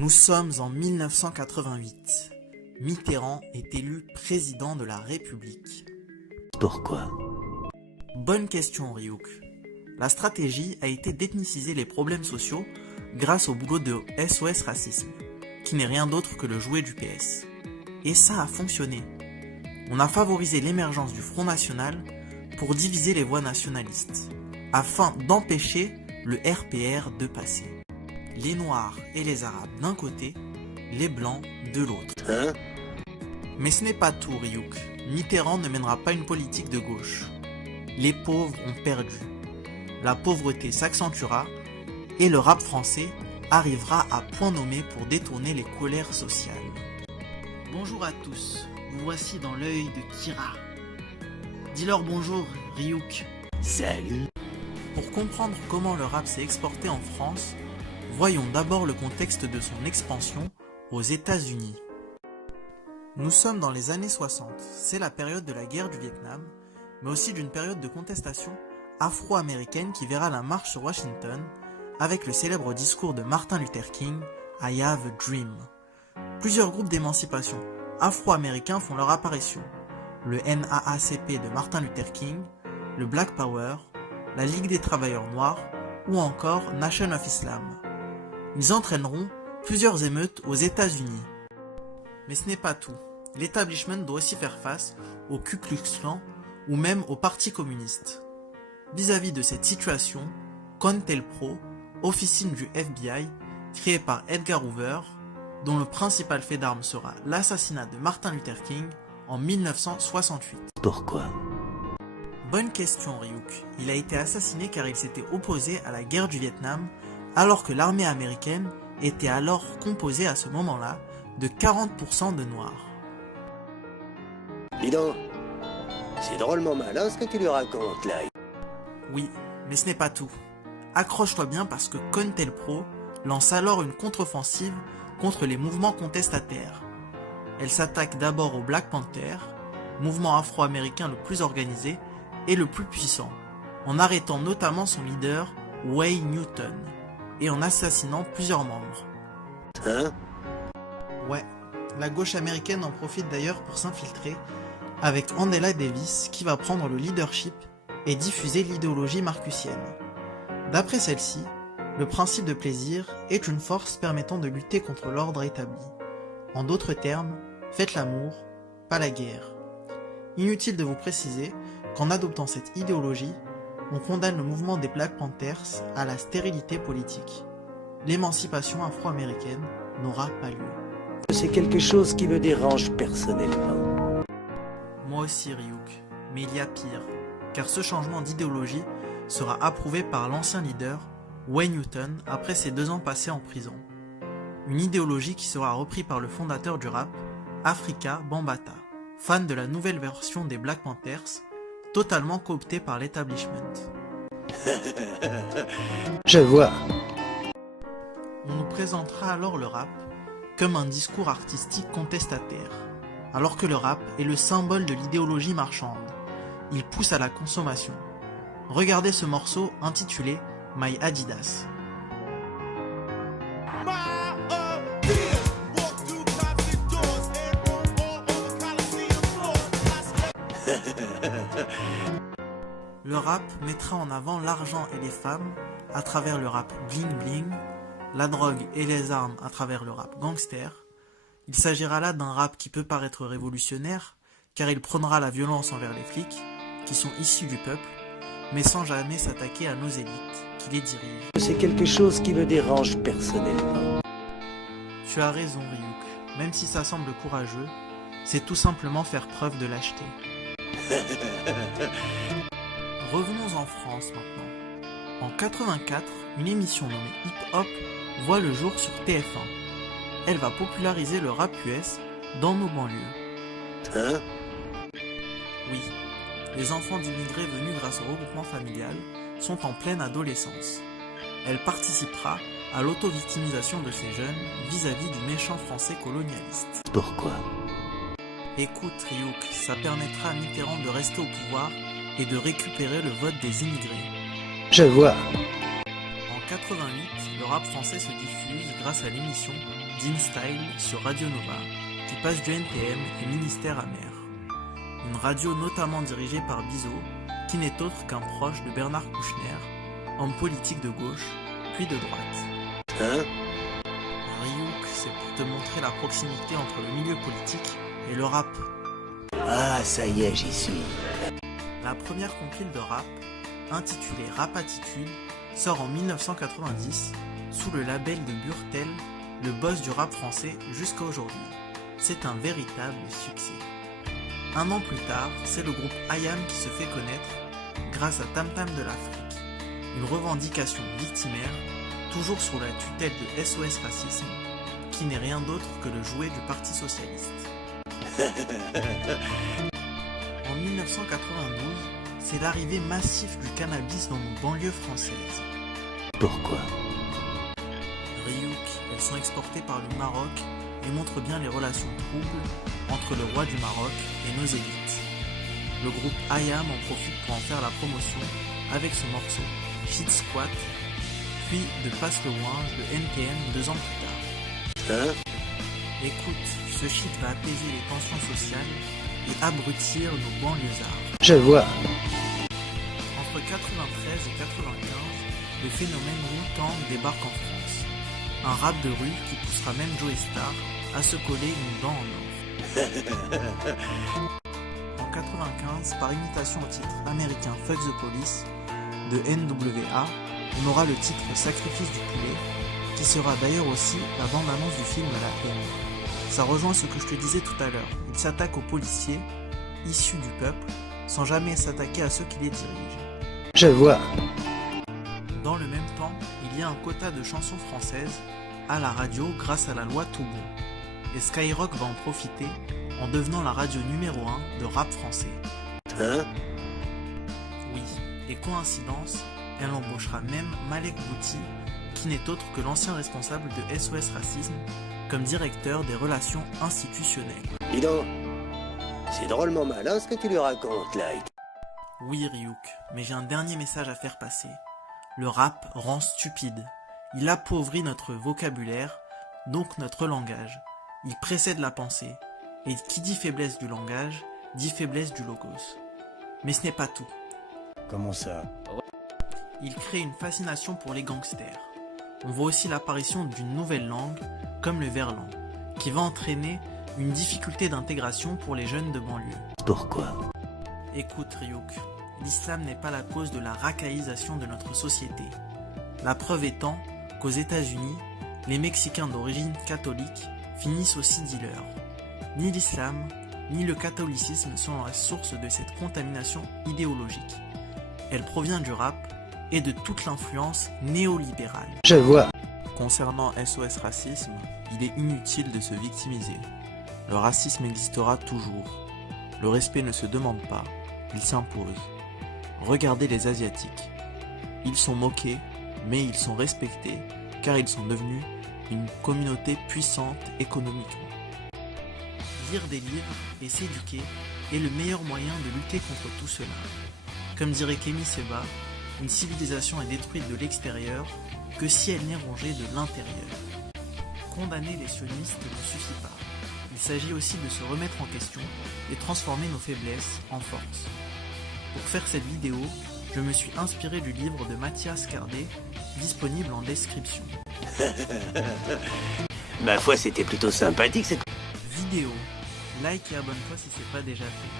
Nous sommes en 1988. Mitterrand est élu président de la République. Pourquoi? Bonne question, Ryuk. La stratégie a été d'ethniciser les problèmes sociaux grâce au boulot de SOS Racisme, qui n'est rien d'autre que le jouet du PS. Et ça a fonctionné. On a favorisé l'émergence du Front National pour diviser les voix nationalistes, afin d'empêcher le RPR de passer. Les Noirs et les Arabes d'un côté, les Blancs de l'autre. Mais ce n'est pas tout, Ryuk. Mitterrand ne mènera pas une politique de gauche. Les pauvres ont perdu. La pauvreté s'accentuera et le rap français arrivera à point nommé pour détourner les colères sociales. Bonjour à tous, vous voici dans l'œil de Kira. Dis-leur bonjour, Ryuk. Salut. Pour comprendre comment le rap s'est exporté en France, voyons d'abord le contexte de son expansion aux États-Unis. Nous sommes dans les années 60, c'est la période de la guerre du Vietnam, mais aussi d'une période de contestation afro-américaine qui verra la marche sur Washington avec le célèbre discours de Martin Luther King, I Have a Dream. Plusieurs groupes d'émancipation afro-américains font leur apparition, le NAACP de Martin Luther King, le Black Power, la Ligue des travailleurs noirs ou encore Nation of Islam. Ils entraîneront plusieurs émeutes aux États-Unis. Mais ce n'est pas tout. L'établissement doit aussi faire face au Ku Klux Klan ou même au Parti communiste. Vis-à-vis de cette situation, COINTELPRO, officine du FBI, créée par Edgar Hoover, dont le principal fait d'armes sera l'assassinat de Martin Luther King en 1968. Pourquoi? Bonne question, Ryuk. Il a été assassiné car il s'était opposé à la guerre du Vietnam, alors que l'armée américaine était alors composée à ce moment-là de 40% de Noirs. Dis donc, c'est drôlement malin ce que tu lui racontes là. Oui, mais ce n'est pas tout. Accroche-toi bien parce que COINTELPRO lance alors une contre-offensive contre les mouvements contestataires. Elle s'attaque d'abord au Black Panther, mouvement afro-américain le plus organisé et le plus puissant, en arrêtant notamment son leader, Wayne Newton, et en assassinant plusieurs membres. Ouais, la gauche américaine en profite d'ailleurs pour s'infiltrer avec Angela Davis qui va prendre le leadership et diffuser l'idéologie marcusienne. D'après celle-ci, le principe de plaisir est une force permettant de lutter contre l'ordre établi. En d'autres termes, faites l'amour, pas la guerre. Inutile de vous préciser qu'en adoptant cette idéologie, on condamne le mouvement des Black Panthers à la stérilité politique. L'émancipation afro-américaine n'aura pas lieu. C'est quelque chose qui me dérange personnellement. Moi aussi, Ryuk, mais il y a pire, car ce changement d'idéologie sera approuvé par l'ancien leader, Wayne Newton, après ses 2 ans passés en prison. Une idéologie qui sera reprise par le fondateur du rap, Afrika Bambaataa, fan de la nouvelle version des Black Panthers, totalement cooptée par l'établissement. Je vois. On nous présentera alors le rap comme un discours artistique contestataire, alors que le rap est le symbole de l'idéologie marchande. Il pousse à la consommation. Regardez ce morceau intitulé My Adidas. Le rap mettra en avant l'argent et les femmes à travers le rap bling bling, la drogue et les armes à travers le rap gangster. Il s'agira là d'un rap qui peut paraître révolutionnaire, car il prônera la violence envers les flics, qui sont issus du peuple, mais sans jamais s'attaquer à nos élites, qui les dirigent. C'est quelque chose qui me dérange personnellement. Tu as raison, Ryuk, même si ça semble courageux, c'est tout simplement faire preuve de lâcheté. Revenons en France maintenant. En 84, une émission nommée Hip Hop voit le jour sur TF1. Elle va populariser le rap US dans nos banlieues. Oui, les enfants d'immigrés venus grâce au regroupement familial sont en pleine adolescence. Elle participera à l'auto-victimisation de ces jeunes vis-à-vis du méchant français colonialiste. Pourquoi? Écoute Ryuk, ça permettra à Mitterrand de rester au pouvoir et de récupérer le vote des immigrés. Je vois. En 88, le rap français se diffuse grâce à l'émission Dean Style sur Radio Nova, qui passe du NTM et Ministère amer. Une radio notamment dirigée par Bizot, qui n'est autre qu'un proche de Bernard Kouchner, homme politique de gauche, puis de droite. Hein? Ryuk, c'est pour te montrer la proximité entre le milieu politique et le rap. Ah, ça y est, j'y suis. La première compile de rap, intitulée Rap Attitude, sort en 1990 sous le label de Burtel, le boss du rap français jusqu'à aujourd'hui. C'est un véritable succès. Un an plus tard, c'est le groupe IAM qui se fait connaître grâce à Tam Tam de l'Afrique, une revendication victimaire, toujours sous la tutelle de SOS Racisme, qui n'est rien d'autre que le jouet du Parti Socialiste. En 1992, c'est l'arrivée massive du cannabis dans nos banlieues françaises. Pourquoi? Ryuk, elles sont exportées par le Maroc et montrent bien les relations troubles entre le roi du Maroc et nos élites. Le groupe IAM en profite pour en faire la promotion avec son morceau Shit Squat, puis de Passe le Ouinge de NTM 2 ans plus tard. Hein? Écoute, ce shit va apaiser les tensions sociales et abrutir nos banlieusards. Je vois. Entre 93 et 95, le phénomène Wu-Tang débarque en France. Un rap de rue qui poussera même Joey Starr à se coller une dent en or. En 95, par imitation au titre américain Fuck the Police de NWA, on aura le titre Sacrifice du poulet, qui sera d'ailleurs aussi la bande-annonce du film La Haine. Ça rejoint ce que je te disais tout à l'heure, il s'attaque aux policiers, issus du peuple, sans jamais s'attaquer à ceux qui les dirigent. Je vois. Dans le même temps, il y a un quota de chansons françaises à la radio grâce à la loi Toubon. Et Skyrock va en profiter en devenant la radio numéro 1 de rap français. Hein? Oui, et coïncidence, elle embauchera même Malek Bouti, qui n'est autre que l'ancien responsable de SOS Racisme, comme directeur des relations institutionnelles. Dis donc, c'est drôlement malin ce que tu lui racontes, Light. Oui Ryuk, mais j'ai un dernier message à faire passer. Le rap rend stupide. Il appauvrit notre vocabulaire, donc notre langage. Il précède la pensée. Et qui dit faiblesse du langage, dit faiblesse du logos. Mais ce n'est pas tout. Comment ça? Il crée une fascination pour les gangsters. On voit aussi l'apparition d'une nouvelle langue, comme le verlan, qui va entraîner une difficulté d'intégration pour les jeunes de banlieue. Pourquoi? Écoute Ryuk, l'islam n'est pas la cause de la racaillisation de notre société. La preuve étant qu'aux États-Unis, les Mexicains d'origine catholique finissent aussi dealers. Ni l'islam, ni le catholicisme sont la source de cette contamination idéologique. Elle provient du rap et de toute l'influence néolibérale. Je vois. Concernant SOS Racisme, il est inutile de se victimiser. Le racisme existera toujours. Le respect ne se demande pas, il s'impose. Regardez les Asiatiques. Ils sont moqués, mais ils sont respectés, car ils sont devenus une communauté puissante économiquement. Lire des livres et s'éduquer est le meilleur moyen de lutter contre tout cela. Comme dirait Kémy Séba, une civilisation est détruite de l'extérieur que si elle n'est rongée de l'intérieur. Condamner les sionistes ne suffit pas. Il s'agit aussi de se remettre en question et transformer nos faiblesses en force. Pour faire cette vidéo, je me suis inspiré du livre de Mathias Cardé, disponible en description. Ma foi, c'était plutôt sympathique cette Vidéo. Like et abonne-toi si c'est pas déjà fait.